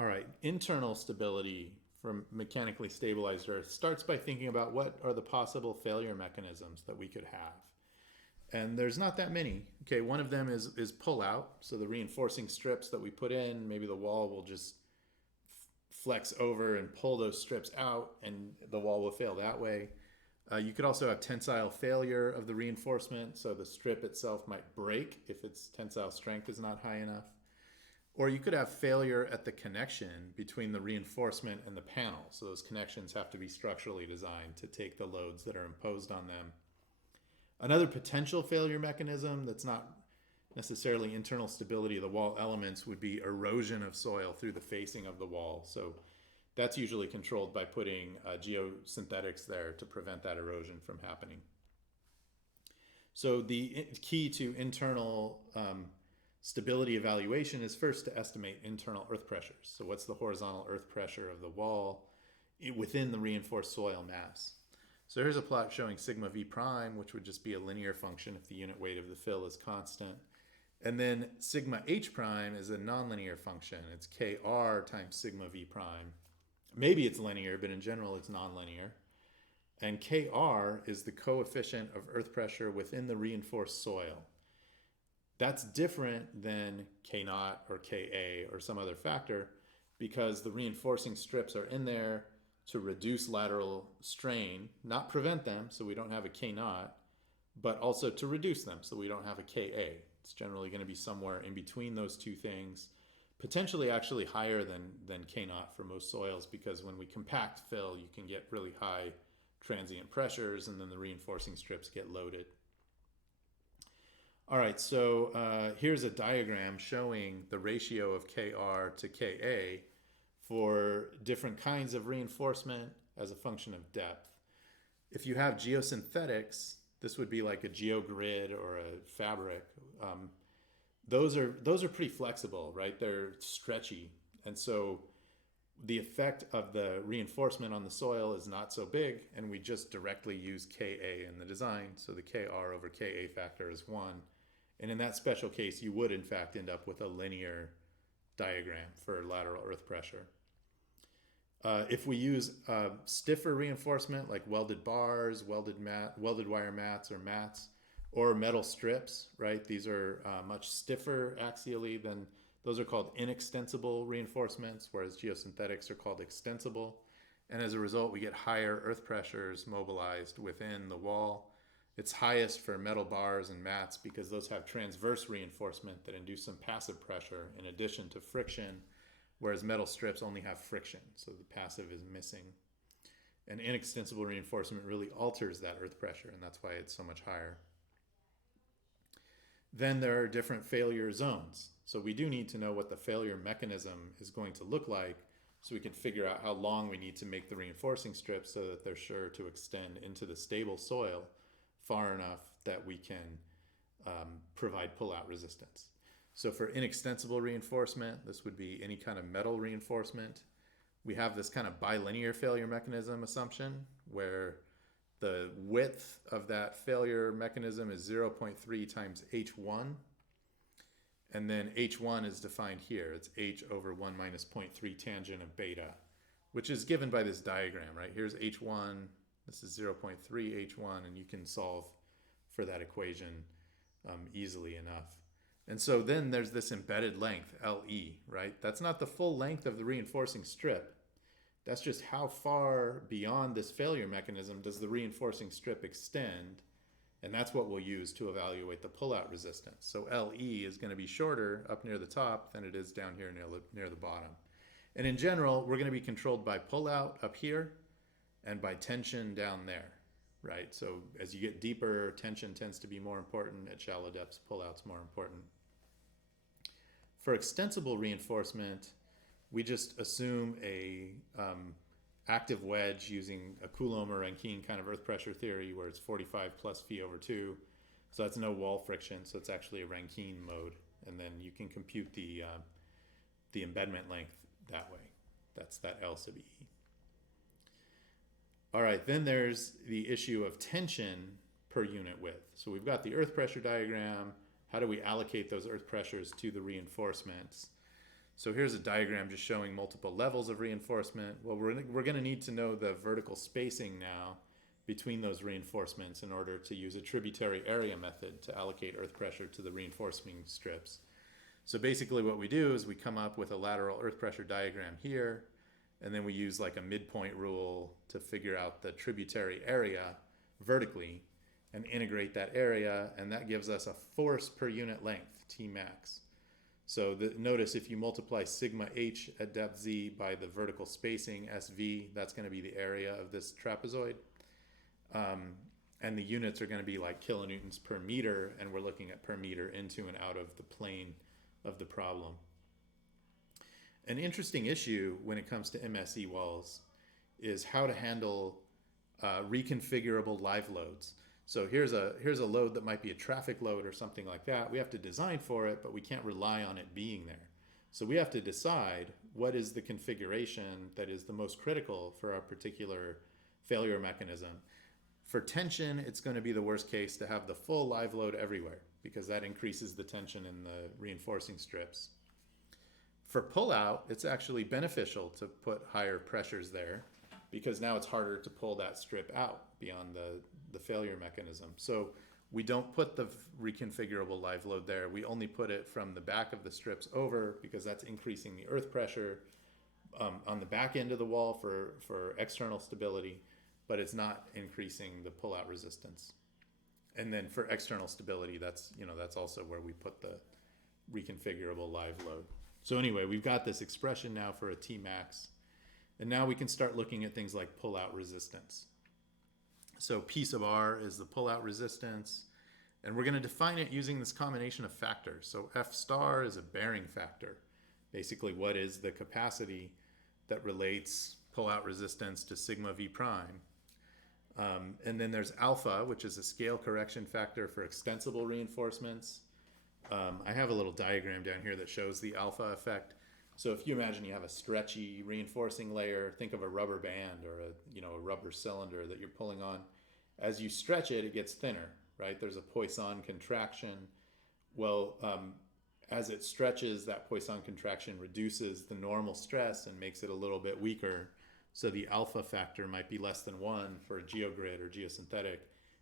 All right, internal stability from mechanically stabilized Earth starts by thinking about what are the possible failure mechanisms that we could have. And there's not that many. Okay, one of them is pull out. So the reinforcing strips that we put in, maybe the wall will just flex over and pull those strips out, and the wall will fail that way. You could also have tensile failure of the reinforcement, so the strip itself might break if its tensile strength is not high enough. Or you could have failure at the connection between the reinforcement and the panel. So those connections have to be structurally designed to take the loads that are imposed on them. Another potential failure mechanism that's not necessarily internal stability of the wall elements would be erosion of soil through the facing of the wall. So that's usually controlled by putting geosynthetics there to prevent that erosion from happening. So the key to internal stability evaluation is first to estimate internal earth pressures. So what's the horizontal earth pressure of the wall within the reinforced soil mass? So here's a plot showing sigma v prime, which would just be a linear function if the unit weight of the fill is constant. And then sigma h prime is a nonlinear function. It's kr times sigma v prime. Maybe it's linear, but in general it's nonlinear. And kr is the coefficient of earth pressure within the reinforced soil. That's different than k naught or ka or some other factor because the reinforcing strips are in there to reduce lateral strain, not prevent them, so we don't have a k naught, but also to reduce them, so we don't have a ka. It's generally going to be somewhere in between those two things, potentially actually higher than k naught for most soils, because when we compact fill, you can get really high transient pressures, and then the reinforcing strips get loaded. All right, so here's a diagram showing the ratio of kr to ka for different kinds of reinforcement as a function of depth. If you have geosynthetics, this would be like a geogrid or a fabric. Those are pretty flexible, right? They're stretchy, and so the effect of the reinforcement on the soil is not so big, and we just directly use Ka in the design. So the Kr over Ka factor is 1. And in that special case, you would in fact end up with a linear diagram for lateral earth pressure. If we use stiffer reinforcement like welded bars, welded wire mats or metal strips, right? These are much stiffer axially than those are called inextensible reinforcements, whereas geosynthetics are called extensible. And as a result, we get higher earth pressures mobilized within the wall. It's highest for metal bars and mats because those have transverse reinforcement that induce some passive pressure in addition to friction, whereas metal strips only have friction, so the passive is missing. And inextensible reinforcement really alters that earth pressure, and that's why it's so much higher. Then there are different failure zones. So we do need to know what the failure mechanism is going to look like so we can figure out how long we need to make the reinforcing strips so that they're sure to extend into the stable soil far enough that we can provide pull-out resistance. So for inextensible reinforcement, this would be any kind of metal reinforcement. We have this kind of bilinear failure mechanism assumption where the width of that failure mechanism is 0.3 times h1. And then h1 is defined here. It's h over 1 minus 0.3 tangent of beta, which is given by this diagram, right? Here's h1. This is 0.3 h1, and you can solve for that equation easily enough. And so then there's this embedded length, LE, right? That's not the full length of the reinforcing strip. That's just how far beyond this failure mechanism does the reinforcing strip extend, and that's what we'll use to evaluate the pull-out resistance. So LE is going to be shorter up near the top than it is down here near the bottom. And in general, we're going to be controlled by pull-out up here and by tension down there, right? So as you get deeper, tension tends to be more important. At shallow depths, pull-out's more important. For extensible reinforcement, we just assume a active wedge using a Coulomb or Rankine kind of earth pressure theory where it's 45 plus phi over 2. So that's no wall friction, so it's actually a Rankine mode. And then you can compute the embedment length that way. That's that L sub E. All right, then there's the issue of tension per unit width. So we've got the earth pressure diagram. How do we allocate those earth pressures to the reinforcements? So here's a diagram just showing multiple levels of reinforcement. Well, we're going to need to know the vertical spacing now between those reinforcements in order to use a tributary area method to allocate earth pressure to the reinforcing strips. So basically what we do is we come up with a lateral earth pressure diagram here, and then we use like a midpoint rule to figure out the tributary area vertically and integrate that area, and that gives us a force per unit length, T max. So notice if you multiply sigma h at depth z by the vertical spacing, SV, that's going to be the area of this trapezoid. And the units are going to be like kilonewtons per meter, and we're looking at per meter into and out of the plane of the problem. An interesting issue when it comes to MSE walls is how to handle reconfigurable live loads. So here's a load that might be a traffic load or something like that. We have to design for it, but we can't rely on it being there. So we have to decide what is the configuration that is the most critical for our particular failure mechanism. For tension, it's going to be the worst case to have the full live load everywhere, because that increases the tension in the reinforcing strips. For pullout, it's actually beneficial to put higher pressures there, because now it's harder to pull that strip out beyond the failure mechanism. So we don't put the reconfigurable live load there. We only put it from the back of the strips over, because that's increasing the earth pressure on the back end of the wall for external stability, but it's not increasing the pullout resistance. And then for external stability, that's also where we put the reconfigurable live load. So anyway, we've got this expression now for a T max. And now we can start looking at things like pullout resistance. So P sub R is the pullout resistance, and we're going to define it using this combination of factors. So F star is a bearing factor. Basically, what is the capacity that relates pullout resistance to sigma V prime? And then there's alpha, which is a scale correction factor for extensible reinforcements. I have a little diagram down here that shows the alpha effect. So if you imagine you have a stretchy reinforcing layer, think of a rubber band or a rubber cylinder that you're pulling on. As you stretch it, it gets thinner, right? There's a Poisson contraction. Well, as it stretches, that Poisson contraction reduces the normal stress and makes it a little bit weaker. So the alpha factor might be less than 1 for a geogrid or geosynthetic.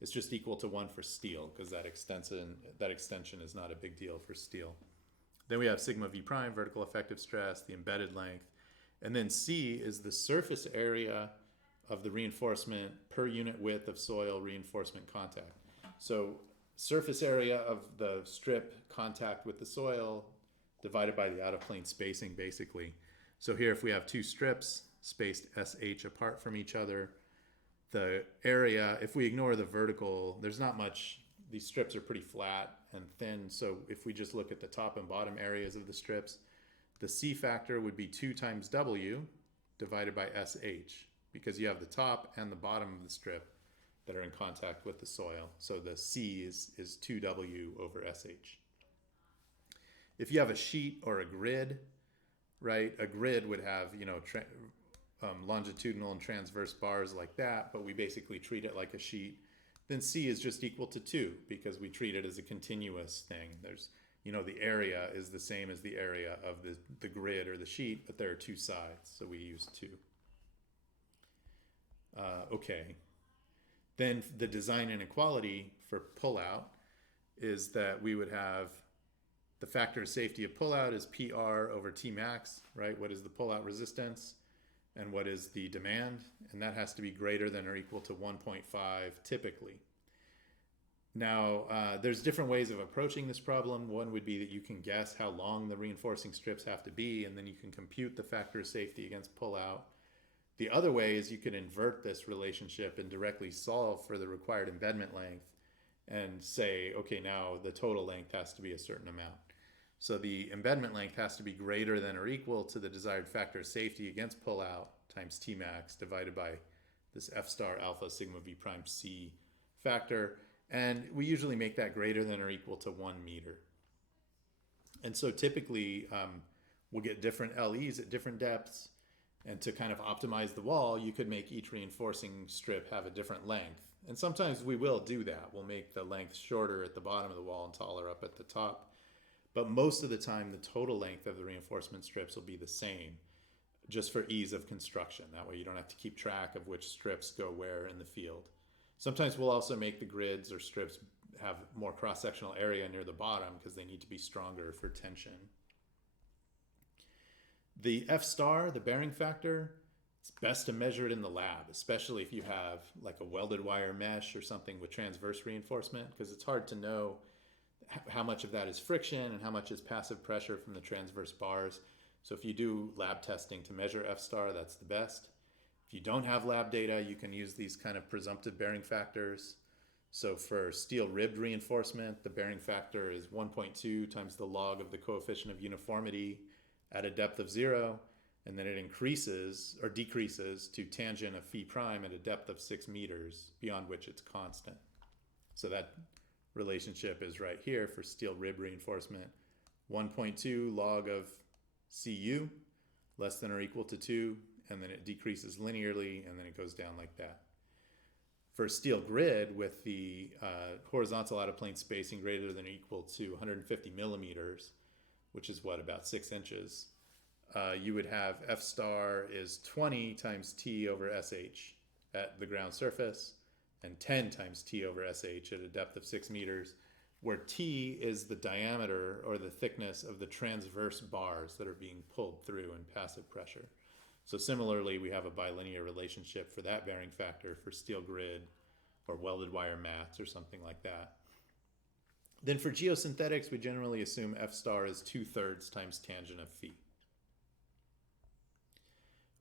It's just equal to 1 for steel, because that extension is not a big deal for steel. Then we have sigma V prime, vertical effective stress, the embedded length. And then C is the surface area of the reinforcement per unit width of soil reinforcement contact. So surface area of the strip contact with the soil divided by the out of plane spacing, basically. So here, if we have two strips spaced SH apart from each other, the area, if we ignore the vertical, there's not much. These strips are pretty flat and thin, so if we just look at the top and bottom areas of the strips, the C factor would be 2 times W divided by SH, because you have the top and the bottom of the strip that are in contact with the soil. So the C is 2W over SH. If you have a sheet or a grid, right, a grid would have, longitudinal and transverse bars like that, but we basically treat it like a sheet. Then C is just equal to 2, because we treat it as a continuous thing. There's, the area is the same as the area of the grid or the sheet, but there are 2 sides, so we use 2. Okay. Then the design inequality for pullout is that we would have the factor of safety of pullout is PR over T max, right? What is the pullout resistance? And what is the demand? And that has to be greater than or equal to 1.5 typically. Now, there's different ways of approaching this problem. One would be that you can guess how long the reinforcing strips have to be, and then you can compute the factor of safety against pullout. The other way is you can invert this relationship and directly solve for the required embedment length and say, okay, now the total length has to be a certain amount. So the embedment length has to be greater than or equal to the desired factor of safety against pullout times T max divided by this F star alpha sigma V prime C factor. And we usually make that greater than or equal to 1 meter. And so typically we'll get different LEs at different depths. And to kind of optimize the wall, you could make each reinforcing strip have a different length. And sometimes we will do that. We'll make the length shorter at the bottom of the wall and taller up at the top. But most of the time, the total length of the reinforcement strips will be the same, just for ease of construction. That way you don't have to keep track of which strips go where in the field. Sometimes we'll also make the grids or strips have more cross-sectional area near the bottom because they need to be stronger for tension. The F star, the bearing factor, it's best to measure it in the lab, especially if you have like a welded wire mesh or something with transverse reinforcement, because it's hard to know how much of that is friction and how much is passive pressure from the transverse bars. So if you do lab testing to measure F star, that's the best. If you don't have lab data, you can use these kind of presumptive bearing factors. So for steel ribbed reinforcement, the bearing factor is 1.2 times the log of the coefficient of uniformity at a depth of 0, and then it increases or decreases to tangent of phi prime at a depth of 6 meters, beyond which it's constant. So that relationship is right here for steel rib reinforcement. 1.2 log of Cu less than or equal to 2, and then it decreases linearly, and then it goes down like that. For steel grid with the horizontal out of plane spacing greater than or equal to 150 millimeters, which is what, about 6 inches, you would have F star is 20 times T over SH at the ground surface, and 10 times T over SH at a depth of 6 meters, where T is the diameter or the thickness of the transverse bars that are being pulled through in passive pressure. So similarly, we have a bilinear relationship for that bearing factor for steel grid or welded wire mats or something like that. Then for geosynthetics, we generally assume F star is 2/3 times tangent of phi.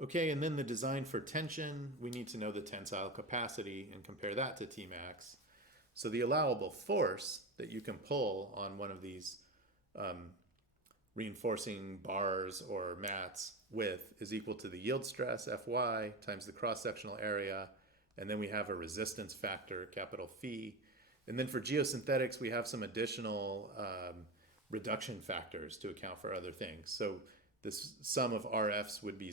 Okay, and then the design for tension, we need to know the tensile capacity and compare that to Tmax. So the allowable force that you can pull on one of these reinforcing bars or mats with is equal to the yield stress, Fy, times the cross-sectional area, and then we have a resistance factor, capital Phi. And then for geosynthetics, we have some additional reduction factors to account for other things. So this sum of RFs would be,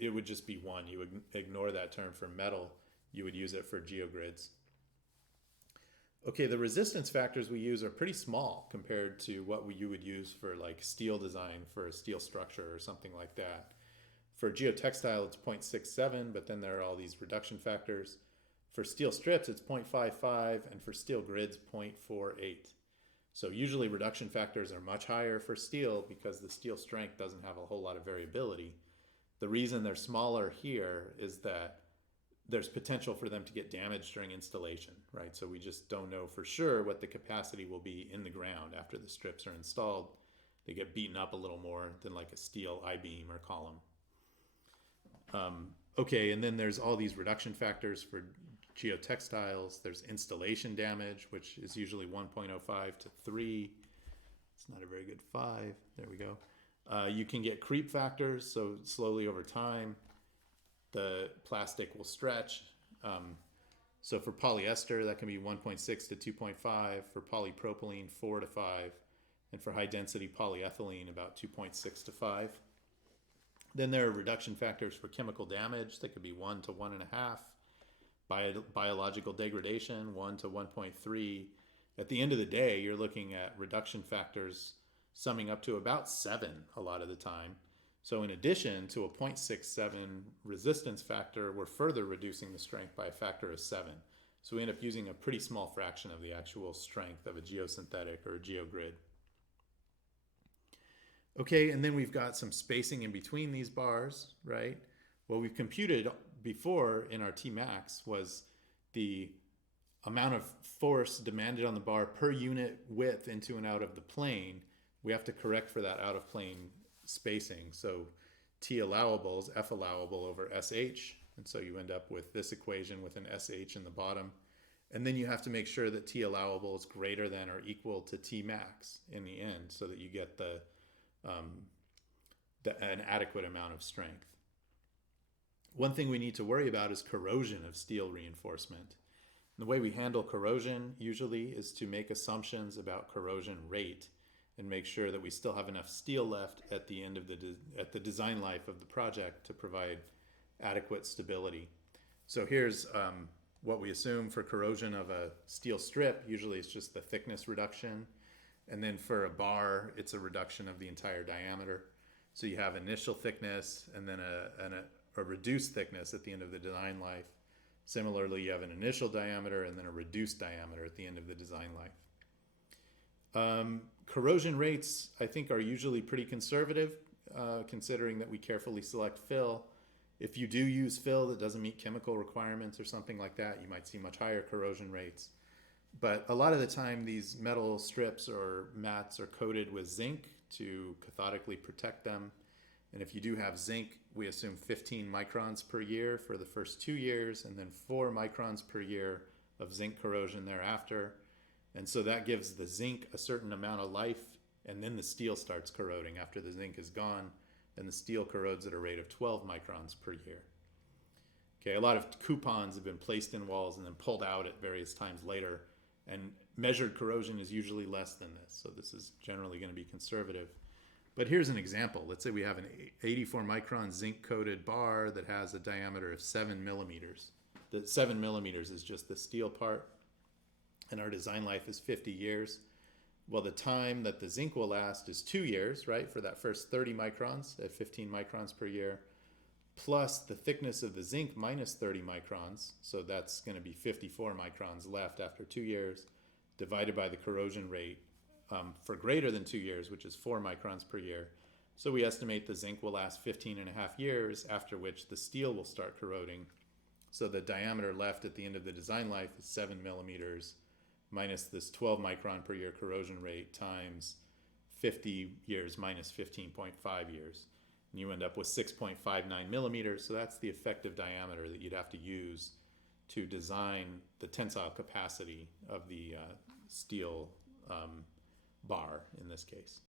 it would just be 1. You would ignore that term for metal. You would use it for geogrids. Okay, the resistance factors we use are pretty small compared to what you would use for like steel design for a steel structure or something like that. For geotextile, it's 0.67, but then there are all these reduction factors. For steel strips, it's 0.55, and for steel grids, 0.48. So usually reduction factors are much higher for steel because the steel strength doesn't have a whole lot of variability. The reason they're smaller here is that there's potential for them to get damaged during installation, right? So we just don't know for sure what the capacity will be in the ground after the strips are installed. They get beaten up a little more than like a steel I-beam or column. Okay, and then there's all these reduction factors for geotextiles. There's installation damage, which is usually 1.05 to 3. It's not a very good 5. There we go. You can get creep factors, so slowly over time, the plastic will stretch. So for polyester, that can be 1.6 to 2.5. For polypropylene, 4 to 5. And for high density polyethylene, about 2.6 to 5. Then there are reduction factors for chemical damage that could be 1 to 1.5. Biological degradation, 1 to 1.3. At the end of the day, you're looking at reduction factors summing up to about 7 a lot of the time. So in addition to a 0.67 resistance factor, we're further reducing the strength by a factor of 7. So we end up using a pretty small fraction of the actual strength of a geosynthetic or a geogrid. Okay, and then we've got some spacing in between these bars, right? What we've computed before in our Tmax was the amount of force demanded on the bar per unit width into and out of the plane. We have to correct for that out of plane spacing. So T allowable is F allowable over SH. And so you end up with this equation with an SH in the bottom. And then you have to make sure that T allowable is greater than or equal to T max in the end so that you get an adequate amount of strength. One thing we need to worry about is corrosion of steel reinforcement. And the way we handle corrosion usually is to make assumptions about corrosion rate and make sure that we still have enough steel left at the end of the design life of the project to provide adequate stability. So here's what we assume for corrosion of a steel strip. Usually it's just the thickness reduction. And then for a bar, it's a reduction of the entire diameter. So you have initial thickness and then a reduced thickness at the end of the design life. Similarly, you have an initial diameter and then a reduced diameter at the end of the design life. Corrosion rates, I think, are usually pretty conservative, considering that we carefully select fill. If you do use fill that doesn't meet chemical requirements or something like that, you might see much higher corrosion rates. But a lot of the time, these metal strips or mats are coated with zinc to cathodically protect them. And if you do have zinc, we assume 15 microns per year for the first 2 years, and then 4 microns per year of zinc corrosion thereafter. And so that gives the zinc a certain amount of life, and then the steel starts corroding after the zinc is gone, and the steel corrodes at a rate of 12 microns per year. Okay, a lot of coupons have been placed in walls and then pulled out at various times later, and measured corrosion is usually less than this, so this is generally going to be conservative. But here's an example. Let's say we have an 84 micron zinc coated bar that has a diameter of 7 millimeters. The 7 millimeters is just the steel part, and our design life is 50 years. Well, the time that the zinc will last is 2 years, right, for that first 30 microns at 15 microns per year, plus the thickness of the zinc minus 30 microns, so that's going to be 54 microns left after 2 years, divided by the corrosion rate for greater than 2 years, which is 4 microns per year. So we estimate the zinc will last 15 and a half years, after which the steel will start corroding. So the diameter left at the end of the design life is 7 millimeters minus this 12 micron per year corrosion rate times 50 years minus 15.5 years. And you end up with 6.59 millimeters. So that's the effective diameter that you'd have to use to design the tensile capacity of the steel bar in this case.